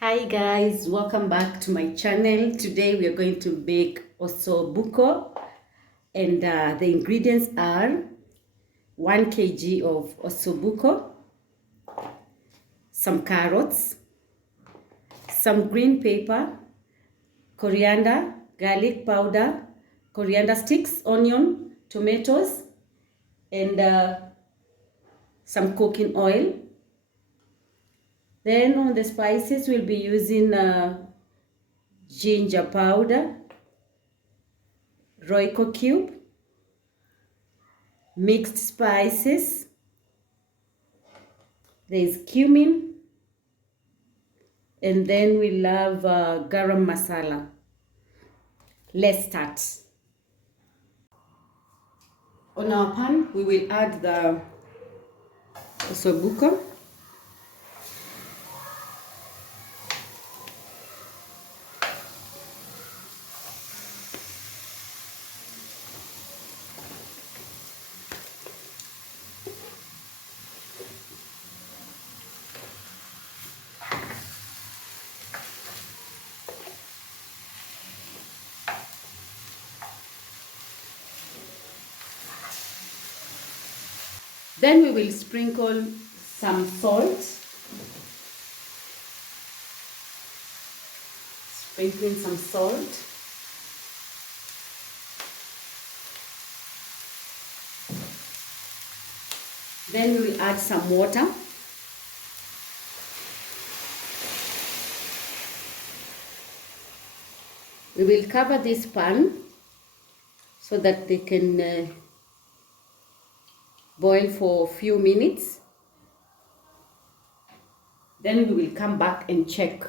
Hi guys, welcome back to my channel. Today we are going to bake Osso Bucco and the ingredients are 1 kg of Osso Bucco, some carrots, some green pepper, coriander, garlic powder, coriander sticks, onion, tomatoes, and some cooking oil. Then on the spices we'll be using ginger powder, Royco cube, mixed spices, there's cumin, and then we love garam masala. Let's start. On our pan, we will add the ossobuco. Then we will sprinkle some salt. Sprinkling some salt. Then we will add some water. We will cover this pan so that they can boil for a few minutes. Then we will come back and check.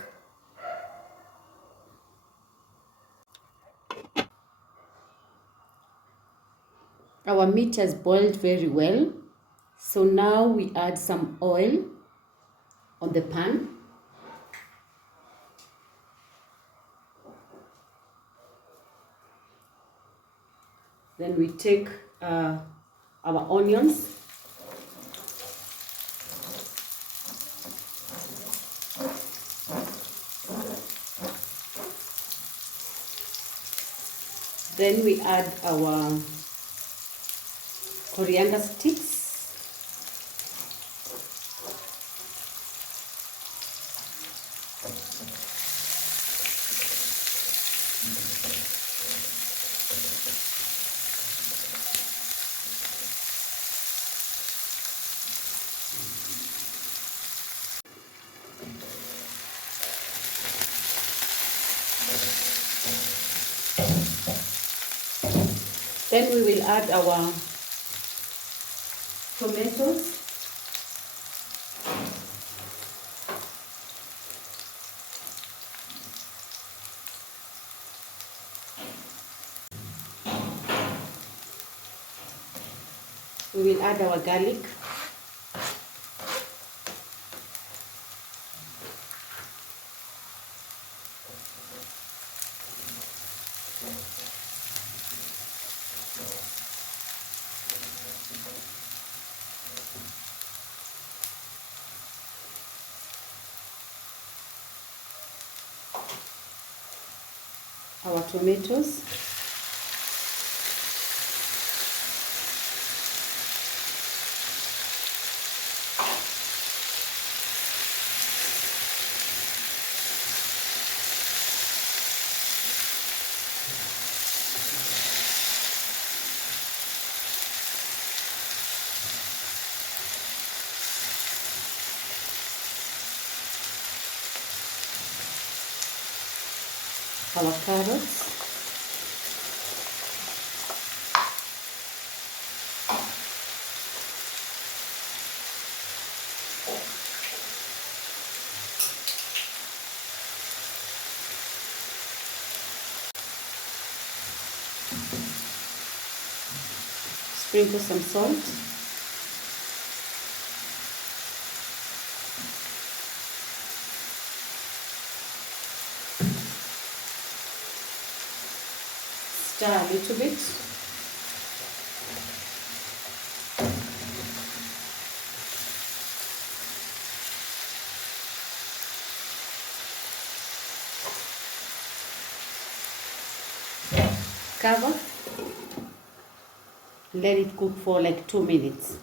Our meat has boiled very well. So now we add some oil on the pan. Then we take our onions. Then we add our coriander sticks. Then we will add our tomatoes. We will add our garlic. Our tomatoes. Our carrots. Sprinkle some salt. Stir a little bit. cover. Let it cook for like 2 minutes.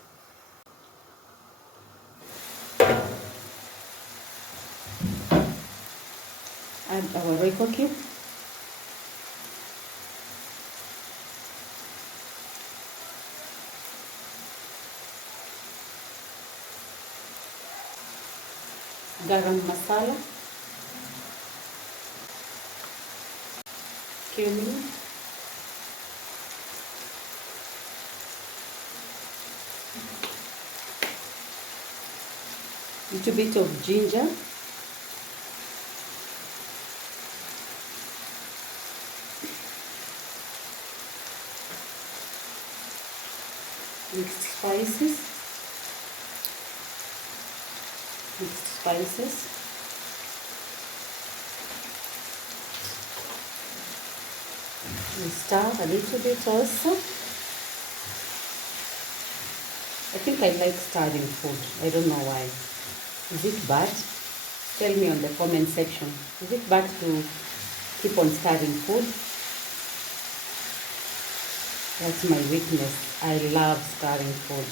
Add our Royco cube. Garam masala. Cumin. Little bit of ginger. Mixed spices. We stir a little bit also. I think I like stirring food. I don't know why. Is it bad? Tell me on the comment section. Is it bad to keep on stirring food? That's my weakness. I love stirring food.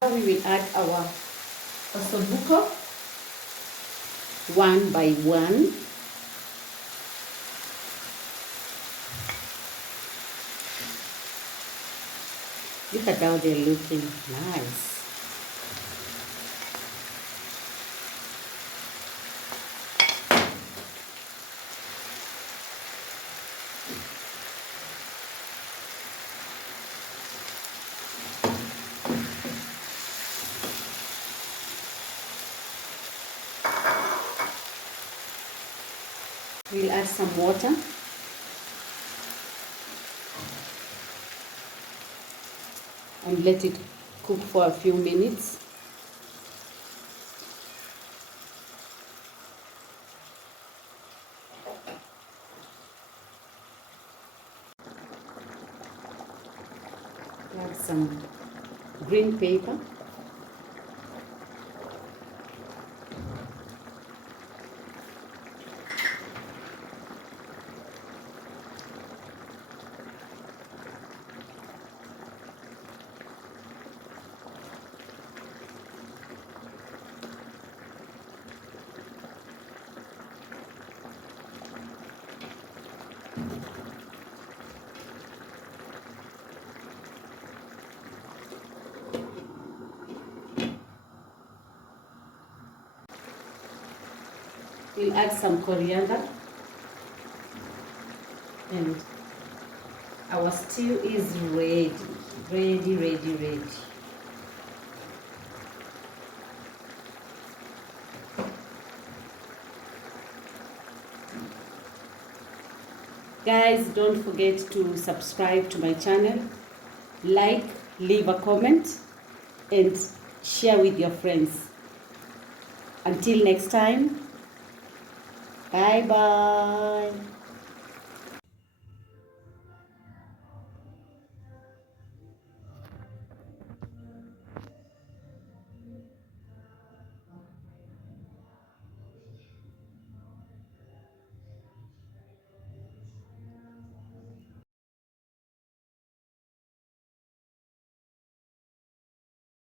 Now we will add our Osso Bucco one by one. Look at how they're looking nice. We'll add some water. And let it cook for a few minutes. Add some green pepper. We'll add some coriander, and our stew is ready. Ready. Guys, don't forget to subscribe to my channel, like, leave a comment, and share with your friends. Until next time, bye bye.